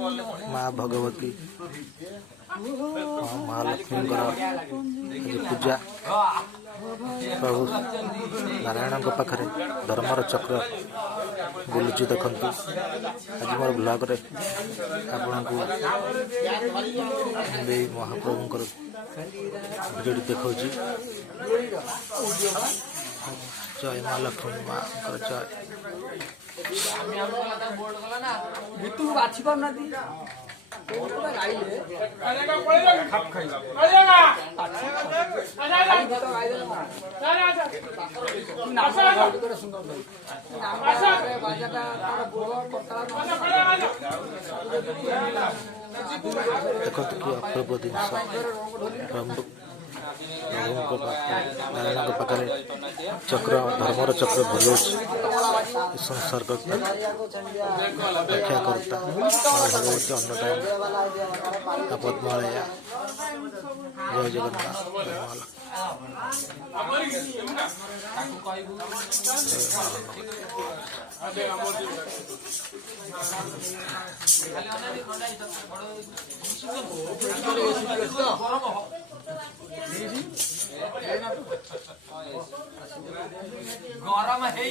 माँ भगवती महालक्ष्मी पूजा प्रभु नारायण पाखे धर्मर चक्र बुलुची देखु। आज मोर ब्लॉग रे आपण को महाप्रभु भिडियो देखा। जय माँ लक्ष्मी माँ जय। देखो कि अपूर्व जिनस नारायण पाखे चक्र धर्मर चक्र बुलाऊ संसार व्याख्या करता भगवती अन्नदायिनी पद्मालया। जय जगन्नाथ। गरम है।